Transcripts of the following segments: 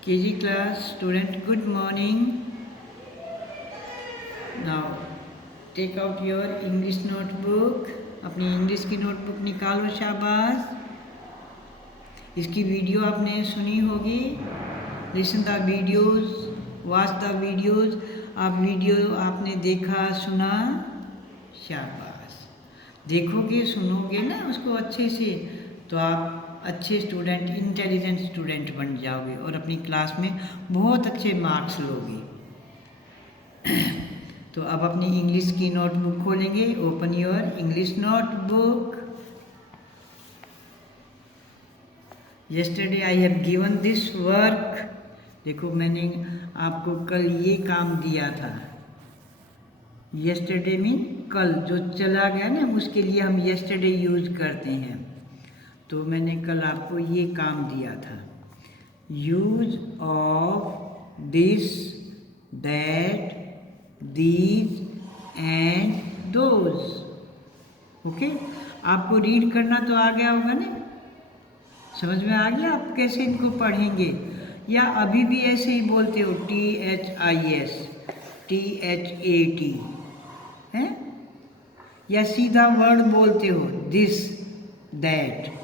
KG class student, good morning. Now take out your English notebook. अपनी English की notebook निकालो शाबाश। इसकी वीडियो आपने सुनी होगी। Listen the videos, watch the videos. आप वीडियो आपने देखा सुना, शाबाश। देखोगे सुनोगे ना उसको अच्छे से तो आप अच्छे स्टूडेंट, इंटेलिजेंट स्टूडेंट बन जाओगे और अपनी क्लास में बहुत अच्छे मार्क्स लोगे। तो अब अपनी इंग्लिश की नोटबुक खोलेंगे। Open your English notebook. Yesterday I have given this work. देखो मैंने आपको कल ये काम दिया था। येस्टरडे मीन कल, जो चला गया ना उसके लिए हम येस्टरडे यूज करते हैं। तो मैंने कल आपको ये काम दिया था, use of this, that, these and those. Okay, आपको रीड करना तो आ गया होगा ना, समझ में आ गया आप कैसे इनको पढ़ेंगे। या अभी भी ऐसे ही बोलते हो THIS, THAT है, या सीधा वर्ड बोलते हो दिस, दैट।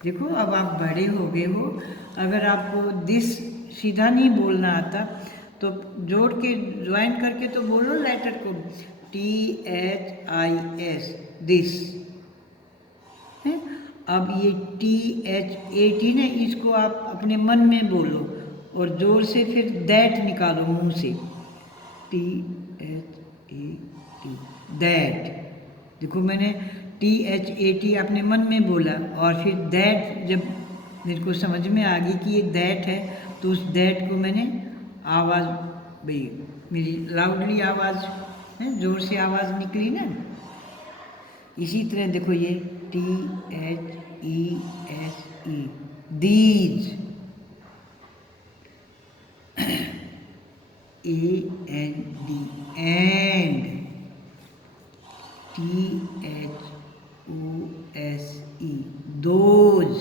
देखो अब आप बड़े हो गए हो, अगर आपको दिस सीधा नहीं बोलना आता तो जोड़ के ज्वाइन करके तो बोलो लेटर को, THIS, दिस है। अब ये THAT ना, इसको आप अपने मन में बोलो और जोर से फिर दैट निकालो मुंह से, THAT, दैट। देखो मैंने THAT अपने मन में बोला और फिर दैट जब मेरे को समझ में आ गई कि ये दैट है तो उस दैट को मैंने आवाज़, भाई मेरी लाउडली आवाज़ है, जोर से आवाज़ निकली ना। इसी तरह देखो ये THESE, these, AND, and, THOSE, those.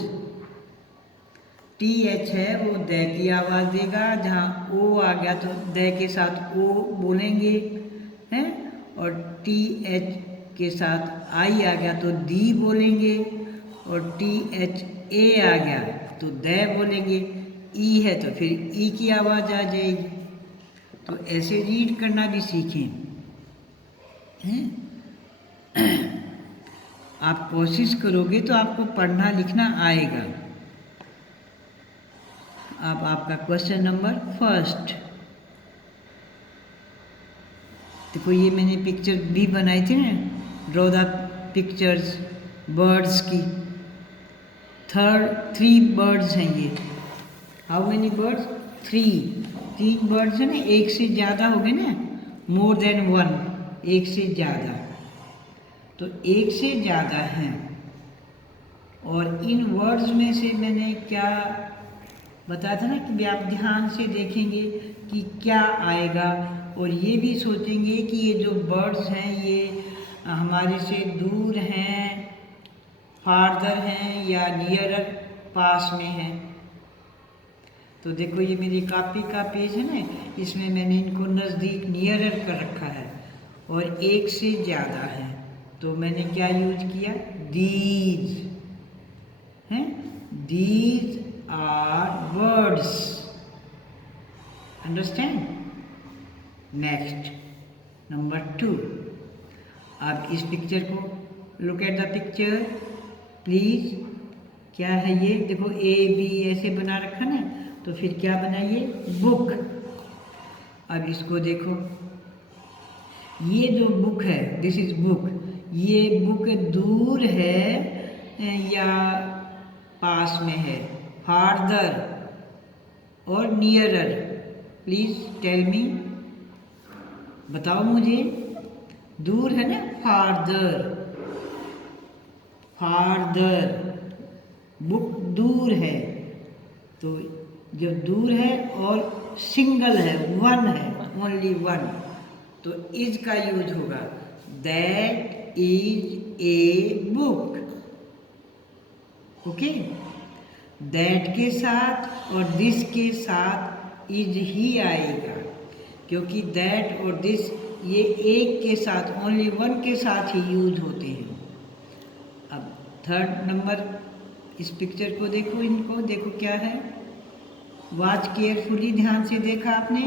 TH है वो द की आवाज़ देगा, जहाँ O आ गया तो द के साथ O बोलेंगे हैं, और TH के साथ I आ गया तो दी बोलेंगे, और THA आ गया तो द बोलेंगे। E है तो फिर E की आवाज़ आ जाएगी। तो ऐसे रीड करना भी सीखें हैं। आप कोशिश करोगे तो आपको पढ़ना लिखना आएगा। अब आपका क्वेश्चन नंबर फर्स्ट। देखो ये मैंने पिक्चर भी बनाई थी ना, ड्रॉ द पिक्चर्स बर्ड्स की। 3 बर्ड्स हैं ये। How many birds? 3 बर्ड्स है ना, एक से ज़्यादा हो गए ना, मोर देन 1, एक से ज़्यादा, तो एक से ज़्यादा हैं। और इन वर्ड्स में से मैंने क्या बताया था ना कि आप ध्यान से देखेंगे कि क्या आएगा, और ये भी सोचेंगे कि ये जो बर्ड्स हैं ये हमारे से दूर हैं, फारदर हैं, या नियरर, पास में हैं। तो देखो ये मेरी कॉपी का पेज है ना, इसमें मैंने इनको नज़दीक, नियरर कर रखा है, और एक से ज़्यादा है तो मैंने क्या यूज किया, दीज हैं। These are birds, understand. Next number 2। अब इस पिक्चर को look at the picture please. क्या है ये? देखो AB ऐसे बना रखा ना, तो फिर क्या बनाइए, बुक। अब इसको देखो, ये जो बुक है, दिस इज बुक, ये बुक दूर है या पास में है, फारदर और नियरर? प्लीज टेल मी, बताओ मुझे। दूर है ना, फारदर, फारदर, बुक दूर है, तो जब दूर है और सिंगल है, 1 है, ओनली 1, तो इज का यूज होगा, that is a book. Okay, that के साथ और दिस के साथ इज ही आएगा, क्योंकि दैट और दिस ये एक के साथ, ओनली वन के साथ ही यूज होते हैं। अब थर्ड नंबर, इस पिक्चर को देखो, इनको देखो क्या है। वॉच केयरफुली, ध्यान से देखा आपने,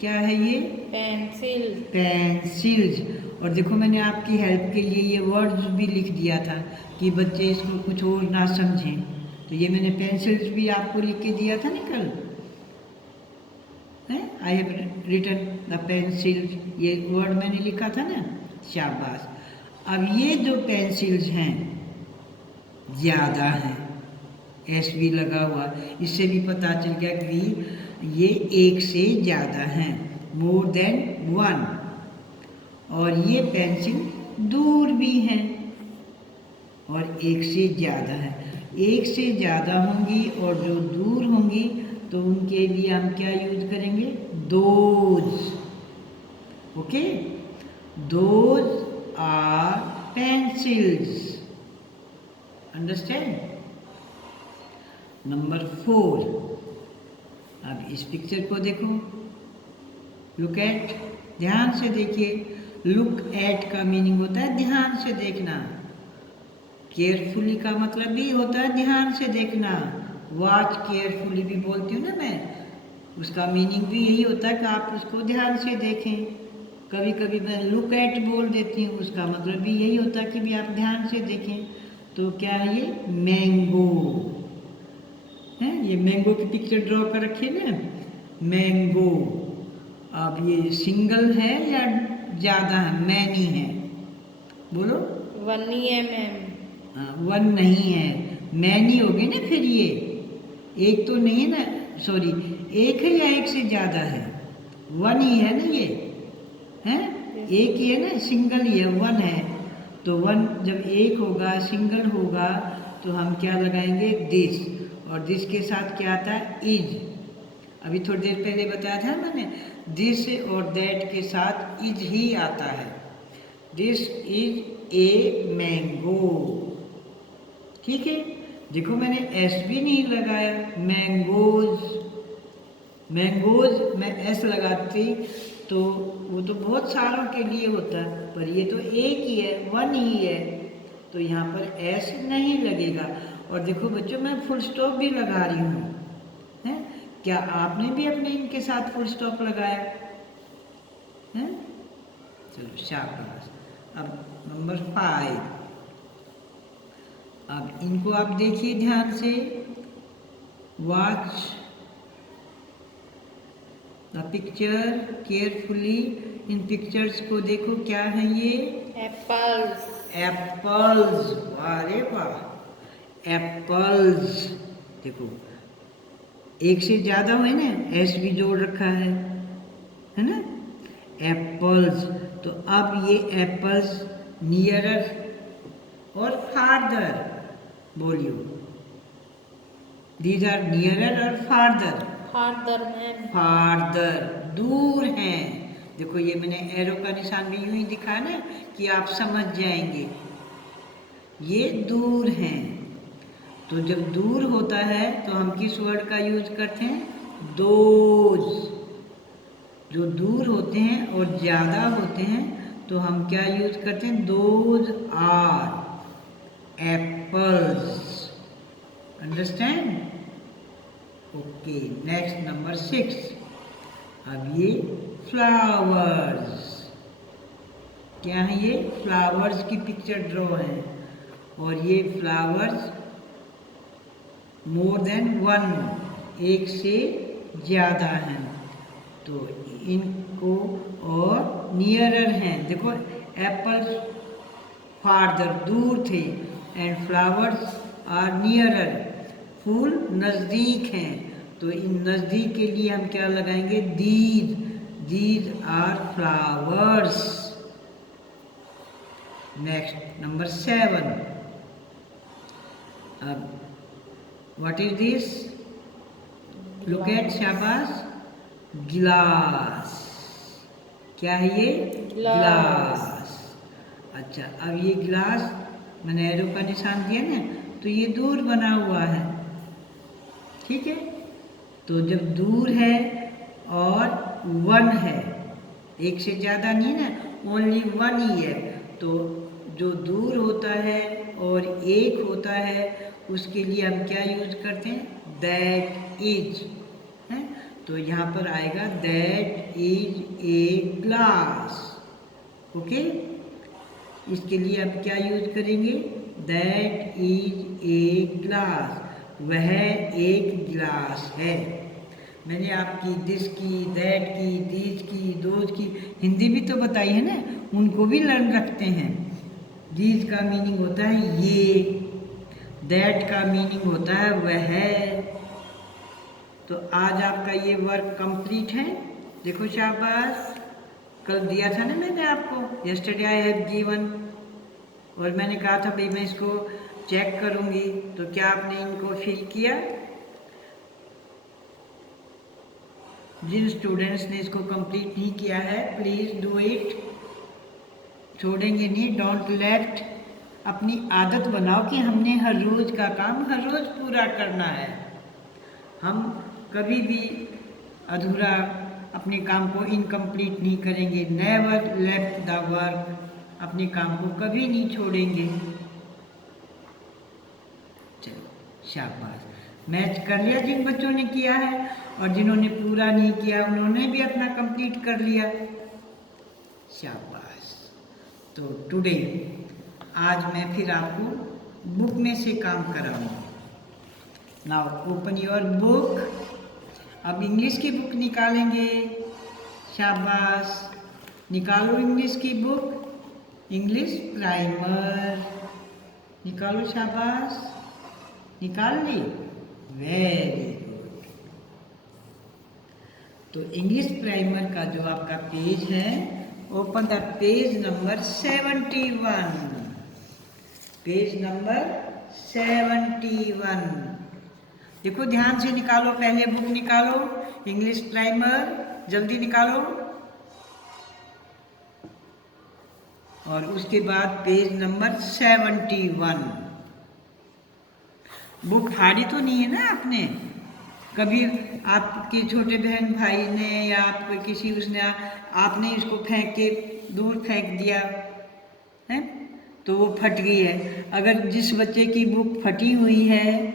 क्या है ये? पेंसिल। पेंसिल्स। और देखो मैंने आपकी हेल्प के लिए ये वर्ड्स भी लिख दिया था कि बच्चे इसको कुछ और ना समझें, तो ये मैंने पेंसिल्स भी आपको लिख के दिया था ना कल, है? I have written the pencils, ये वर्ड मैंने लिखा था ना, शाबाश। अब ये जो पेंसिल्स हैं ज़्यादा हैं, एस भी लगा हुआ, इससे भी पता चल गया कि ये एक से ज़्यादा हैं, मोर देन वन। और ये पेंसिल दूर भी हैं और एक से ज़्यादा है। एक से ज़्यादा होंगी और जो दूर होंगी तो उनके लिए हम क्या यूज करेंगे? Those. Okay, those are pencils. Understand? Number 4, अब इस पिक्चर को देखो, लुक एट, ध्यान से देखिए। लुक एट का मीनिंग होता है ध्यान से देखना, केयरफुली का मतलब भी होता है ध्यान से देखना। वॉच केयरफुली भी बोलती हूँ ना मैं, उसका मीनिंग भी यही होता है कि आप उसको ध्यान से देखें। कभी कभी मैं लुक एट बोल देती हूँ, उसका मतलब भी यही होता है कि भी आप ध्यान से देखें। तो क्या है ये? मैंगो है, ये मैंगो की पिक्चर ड्रॉ कर रखी है ना, मैंगो। अब ये सिंगल है या ज़्यादा है? मैनी है, बोलो। वन ही है मैम। वन नहीं है, मैनी होगी ना फिर ये, एक तो नहीं है ना, सॉरी, एक है या एक से ज़्यादा है? वन ही है ना ये, है? एक ही है ना, सिंगल ही है, वन है। तो वन जब एक होगा, सिंगल होगा, तो हम क्या लगाएंगे? दिस। और दिस के साथ क्या आता है? इज। अभी थोड़ी देर पहले बताया था मैंने, दिस और दैट के साथ इज ही आता है। This is a mango. ठीक है, देखो मैंने एस भी नहीं लगाया, मैंगोज। मैंगोज मैं एस लगाती तो वो तो बहुत सारों के लिए होता है, पर ये तो एक ही है, वन ही है, तो यहाँ पर एस नहीं लगेगा। और देखो बच्चों, मैं फुल स्टॉप भी लगा रही हूँ, है? क्या आपने भी अपने इनके साथ फुल स्टॉप लगाया है? चलो शाबाश। अब नंबर 5, अब इनको आप देखिए ध्यान से। Watch the picture carefully, in pictures को देखो, क्या है ये? एप्पल्स। एप्पल्स, अरे वाह, एप्पल्स। देखो एक से ज़्यादा हुए ना, एस भी जोड़ रखा है ना, एप्पल्स। तो अब ये एप्पल्स नियरर और फार्दर, बोलियो। दीज आर नियरर और फार्दर? Farther ma'am. फार्दर, दूर हैं। देखो ये मैंने एरो का निशान भी यूं ही दिखा ना कि आप समझ जाएंगे, ये दूर हैं। तो जब दूर होता है तो हम किस वर्ड का यूज करते हैं? दोज। जो दूर होते हैं और ज़्यादा होते हैं तो हम क्या यूज करते हैं? Those are apples. Understand? Okay, next number 6। अब ये फ्लावर्स, क्या है ये? फ्लावर्स की पिक्चर ड्रॉ है, और ये फ्लावर्स मोर देन वन, एक से ज़्यादा हैं, तो इनको, और नियरर हैं। देखो एप्पल्स फार्दर, दूर थे, एंड फ्लावर्स आर नियरर, फूल नज़दीक हैं, तो इन नज़दीक के लिए हम क्या लगाएंगे? These. These are flowers. Next number 7। अब what is this? Look at, शाबाश, गिलास। क्या है ये? ग्लास। अच्छा, अब ये गिलास मैंने एरो का निशान दिया ना, तो ये दूर बना हुआ है, ठीक है। तो जब दूर है और वन है, एक से ज़्यादा नहीं है ना, ओनली वन ही है, तो जो दूर होता है और एक होता है उसके लिए हम क्या यूज करते हैं, दैट इज है। तो यहाँ पर आएगा that is a glass. Okay, इसके लिए आप क्या यूज करेंगे, दैट इज ए ग्लास, वह एक गिलास है। मैंने आपकी दिस की, दैट की, दीज की, दोज की हिंदी भी तो बताई है ना, उनको भी लर्न रखते हैं। दीज का मीनिंग होता है ये, दैट का मीनिंग होता है वह। तो आज आपका ये वर्क कंप्लीट है। देखो शाबाश, कल दिया था ना मैंने आपको, यस्टरडे आई हैव गिवन, और मैंने कहा था भाई मैं इसको चेक करूंगी, तो क्या आपने इनको फिल किया? जिन स्टूडेंट्स ने इसको कंप्लीट नहीं किया है, प्लीज़ डू इट, छोड़ेंगे नहीं, डोंट लेट। अपनी आदत बनाओ कि हमने हर रोज़ का काम हर रोज़ पूरा करना है। हम कभी भी अधूरा अपने काम को इनकम्प्लीट नहीं करेंगे। नेवर लेफ्ट द वर्क, अपने काम को कभी नहीं छोड़ेंगे। चलो शाबाश, मैच कर लिया जिन बच्चों ने किया है, और जिन्होंने पूरा नहीं किया उन्होंने भी अपना कंप्लीट कर लिया। शाबाश। तो टुडे, आज मैं फिर आपको बुक में से काम कराऊंगा। Now open your book. अब इंग्लिश की बुक निकालेंगे। शाबाश, निकालो इंग्लिश की बुक, इंग्लिश प्राइमर निकालो। शाबाश, निकाल ली, वेरी गुड। तो इंग्लिश प्राइमर का जो आपका पेज है, open the page number 71, page number 71। देखो ध्यान से निकालो, पहले बुक निकालो, इंग्लिश प्राइमर, जल्दी निकालो, और उसके बाद पेज नंबर 71। बुक फाड़ी तो नहीं है ना आपने? कभी आपके छोटे बहन भाई ने या आप किसी उसने आपने इसको फेंक के दूर फेंक दिया है, तो वो फट गई है। अगर जिस बच्चे की बुक फटी हुई है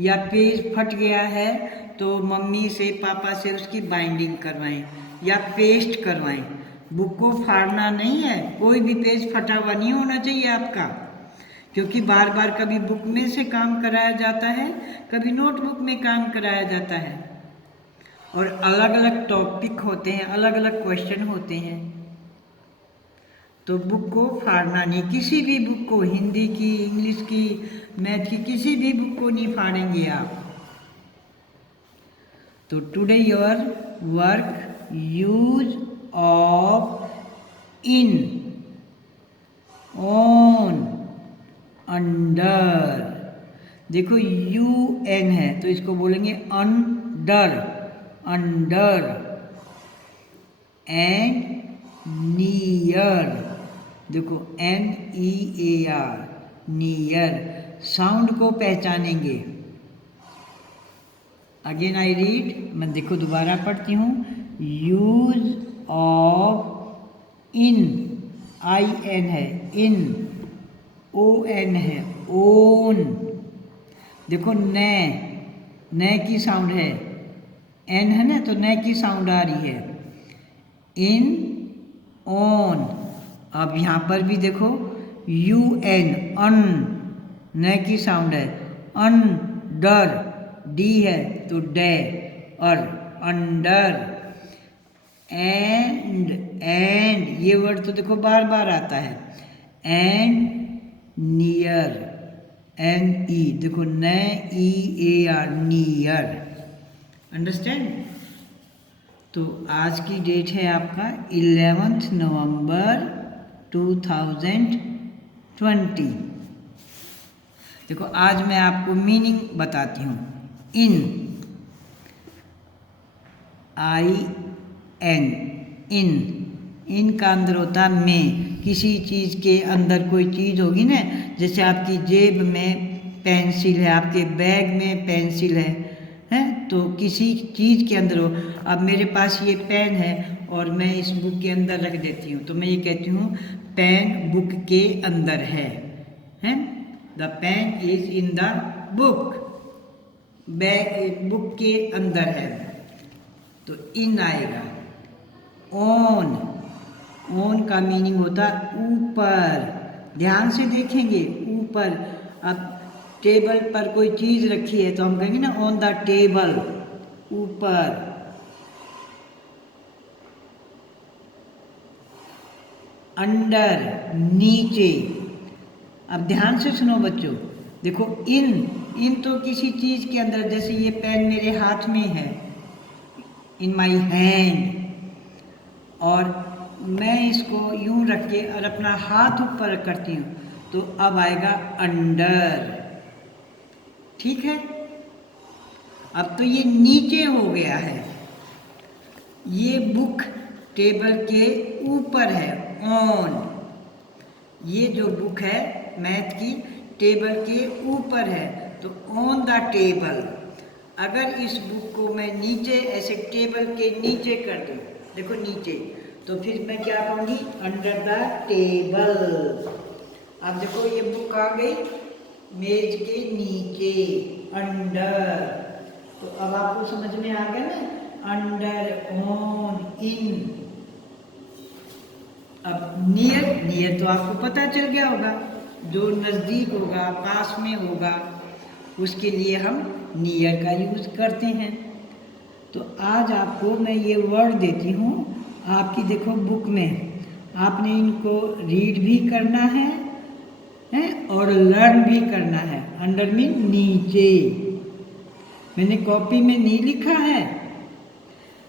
या पेज फट गया है, तो मम्मी से पापा से उसकी बाइंडिंग करवाएं या पेस्ट करवाएं। बुक को फाड़ना नहीं है, कोई भी पेज फटा हुआ नहीं होना चाहिए आपका, क्योंकि बार बार कभी बुक में से काम कराया जाता है, कभी नोटबुक में काम कराया जाता है, और अलग अलग टॉपिक होते हैं, अलग अलग क्वेश्चन होते हैं। तो बुक को फाड़ना नहीं, किसी भी बुक को, हिंदी की, इंग्लिश की, मैथ की, किसी भी बुक को नहीं फाड़ेंगे आप। तो today your work, use of in, on, under. देखो UN है तो इसको बोलेंगे अंडर, अंडर। एंड नियर, देखो NEAR, नियर। साउंड को पहचानेंगे। अगेन आई रीड, मैं देखो दोबारा पढ़ती हूँ। यूज ऑफ इन, IN है, इन, ON है, ओन। देखो न की साउंड है, N है ना, तो न की साउंड आ रही है। इन, ऑन। अब यहाँ पर भी देखो UN, अन, न की साउंड है, अंडर, D है तो डे, और अंडर। एंड ये वर्ड तो देखो बार बार आता है। एंड नियर, NE, देखो न EAR, नियर। अंडरस्टैंड? तो आज की डेट है आपका 11 नवंबर 2020। देखो आज मैं आपको मीनिंग बताती हूँ। इन, IN, इन का अंदर होता है में। किसी चीज़ के अंदर कोई चीज़ होगी ना, जैसे आपकी जेब में पेंसिल है, आपके बैग में पेंसिल है, तो किसी चीज़ के अंदर हो। अब मेरे पास ये पेन है और मैं इस बुक के अंदर रख देती हूँ, तो मैं ये कहती हूँ पेन बुक के अंदर है। The pen is in the book, book के अंदर है, तो इन आएगा। ऑन, ऑन का मीनिंग होता है ऊपर, ध्यान से देखेंगे ऊपर। अब टेबल पर कोई चीज़ रखी है तो हम कहेंगे ना ऑन द टेबल, ऊपर। अंडर, नीचे। अब ध्यान से सुनो बच्चों, देखो इन तो किसी चीज़ के अंदर, जैसे ये पेन मेरे हाथ में है, इन माई हैंड, और मैं इसको यूं रख के और अपना हाथ ऊपर करती हूँ, तो अब आएगा अंडर। ठीक है, अब तो ये नीचे हो गया है, ये बुक टेबल के ऊपर है, ऑन। ये जो बुक है मैथ की टेबल के ऊपर है, तो ऑन द टेबल। अगर इस बुक को मैं नीचे ऐसे टेबल के नीचे कर दूं, देखो नीचे, तो फिर मैं क्या कहूँगी अंडर द टेबल। अब देखो ये बुक आ गई मेज के नीचे, अंडर। तो अब आपको समझ में आ गया ना, अंडर, ऑन, इन। अब नियर, नियर तो आपको पता चल गया होगा, जो नज़दीक होगा, पास में होगा, उसके लिए हम नियर का यूज़ करते हैं। तो आज आपको मैं ये वर्ड देती हूँ आपकी, देखो बुक में, आपने इनको रीड भी करना है और लर्न भी करना है। अंडर मीन नीचे, मैंने कॉपी में नहीं लिखा है,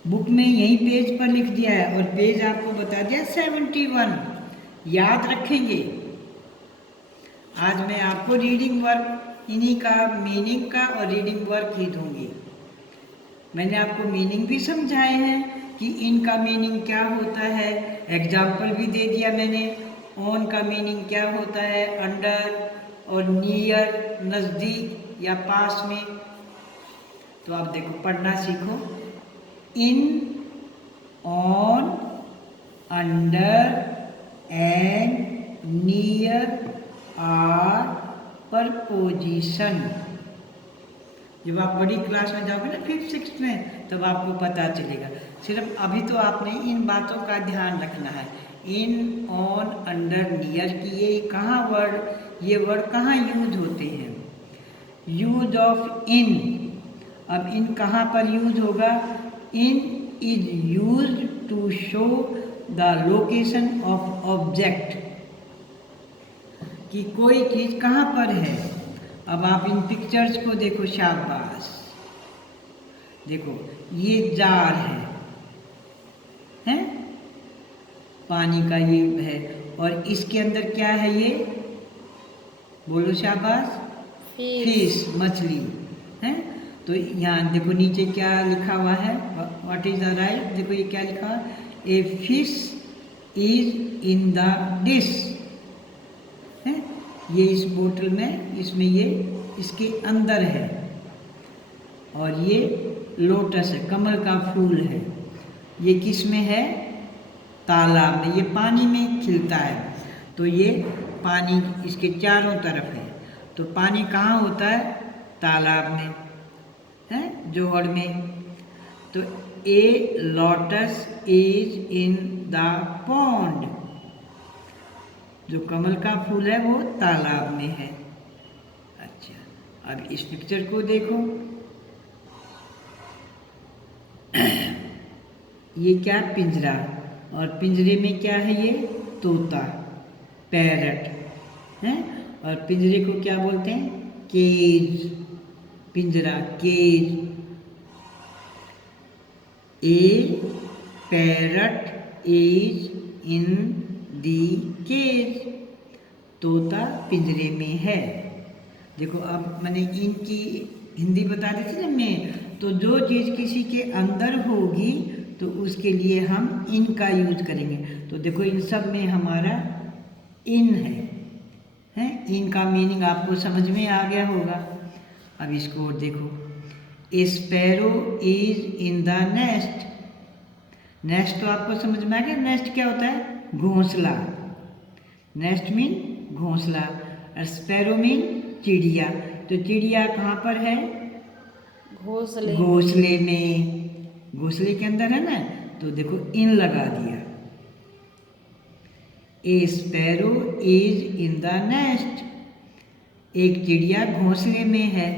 बुक में यही पेज पर लिख दिया है, और पेज आपको बता दिया 71। याद रखेंगे। आज मैं आपको रीडिंग वर्क इन्हीं का, मीनिंग का और रीडिंग वर्क ही दूंगी। मैंने आपको मीनिंग भी समझाए हैं कि इनका मीनिंग क्या होता है, एग्जाम्पल भी दे दिया मैंने। ऑन का मीनिंग क्या होता है, अंडर, और नियर, नज़दीक या पास में। तो आप देखो, पढ़ना सीखो। In, on, under and near are preposition. जब आप बड़ी क्लास में जाओगे ना 5th 6th में, तब आपको पता चलेगा। सिर्फ अभी तो आपने इन बातों का ध्यान रखना है। इन, ऑन, अंडर, नियर की ये कहाँ वर्ड, ये वर्ड कहाँ यूज होते हैं। यूज ऑफ इन, अब इन कहाँ पर यूज होगा, in is use to show the location of object, कि कोई चीज़ कहाँ पर है। अब आप इन पिक्चर्स को देखो, शाबाश, देखो ये जार है पानी का ये है, और इसके अंदर क्या है, ये बोलो शाबाश, फिश, मछली है। तो यहाँ देखो नीचे क्या लिखा हुआ है, व्हाट इज द राइट, देखो ये क्या लिखा है, a fish is in the dish है। ये इस बोतल में, इसमें ये इसके अंदर है, और ये लोटस है, कमल का फूल है। ये किस में है, तालाब में, ये पानी में खिलता है। तो ये पानी इसके चारों तरफ है। तो पानी कहाँ होता है, तालाब में है, जोड़ में। तो a lotus is in the pond, जो कमल का फूल है वो तालाब में है। अच्छा, अब इस पिक्चर को देखो, ये क्या, पिंजरा, और पिंजरे में क्या है, ये तोता, पैरट है। और पिंजरे को क्या बोलते हैं, केज, पिंजरा, cage. A parrot is in the cage, तोता पिंजरे में है। देखो, अब मैंने इनकी हिंदी बता दी थी ना मैं, तो जो चीज़ किसी के अंदर होगी तो उसके लिए हम इन का यूज करेंगे। तो देखो, इन सब में हमारा इन है। इन का मीनिंग आपको समझ में आ गया होगा। अब इसको और देखो, a sparrow is in the nest. Nest तो आपको समझ में आ गया, नेस्ट क्या होता है? घोंसला। नेस्ट मीन घोंसला और स्पैरो मीन चिड़िया। तो चिड़िया कहाँ पर है? घोंसले घोंसले में। घोंसले के अंदर है ना, तो देखो इन लगा दिया। A sparrow is in the nest, एक चिड़िया घोंसले में है।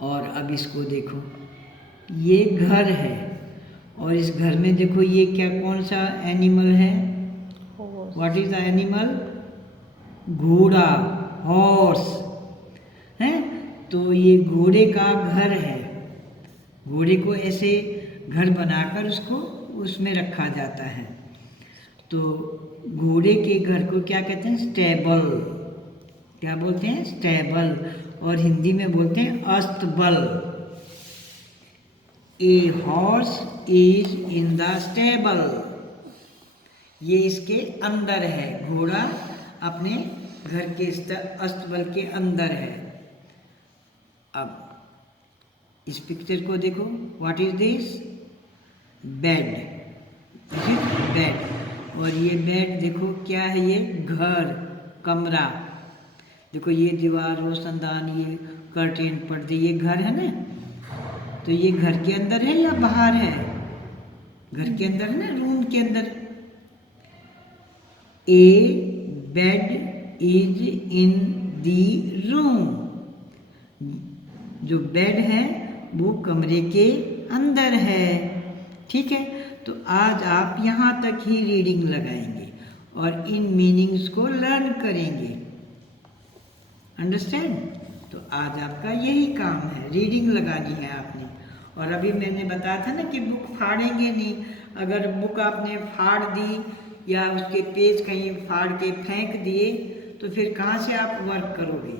और अब इसको देखो, ये घर है और इस घर में देखो ये क्या, कौन सा एनिमल है? What is the animal? घोड़ा, हॉर्स है। तो ये घोड़े का घर है। घोड़े को ऐसे घर बनाकर उसको उसमें रखा जाता है। तो घोड़े के घर को क्या कहते हैं? स्टेबल। क्या बोलते हैं? स्टेबल। और हिंदी में बोलते हैं अस्तबल। A horse is in the stable, ये इसके अंदर है। घोड़ा अपने घर के अस्तबल के अंदर है। अब इस पिक्चर को देखो, what is this? Bed. Bed. और ये बेड देखो क्या है? ये घर, कमरा। देखो ये दीवार, रोशनदान, ये कर्टेन, पर्दे, ये घर है ना। तो ये घर के अंदर है या बाहर है? घर के अंदर है ना, रूम के अंदर। A bed is in the room, जो बेड है वो कमरे के अंदर है। ठीक है, तो आज आप यहाँ तक ही रीडिंग लगाएंगे और इन मीनिंग्स को लर्न करेंगे। अंडरस्टैंड? तो आज आपका यही काम है, रीडिंग लगानी है आपने। और अभी मैंने बताया था ना कि बुक फाड़ेंगे नहीं। अगर बुक आपने फाड़ दी या उसके पेज कहीं फाड़ के फेंक दिए तो फिर कहाँ से आप वर्क करोगे?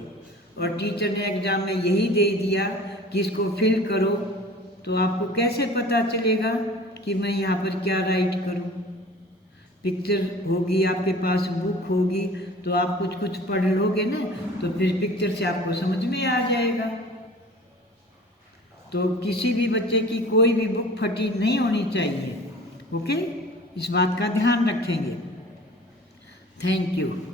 और टीचर ने एग्जाम में यही दे दिया कि इसको फिल करो, तो आपको कैसे पता चलेगा कि मैं यहाँ पर क्या राइट करूँ? पिक्चर होगी आपके पास, बुक होगी, तो आप कुछ कुछ पढ़ लोगे ना, तो फिर पिक्चर से आपको समझ में आ जाएगा। तो किसी भी बच्चे की कोई भी बुक फटी नहीं होनी चाहिए। ओके, इस बात का ध्यान रखेंगे। Thank you.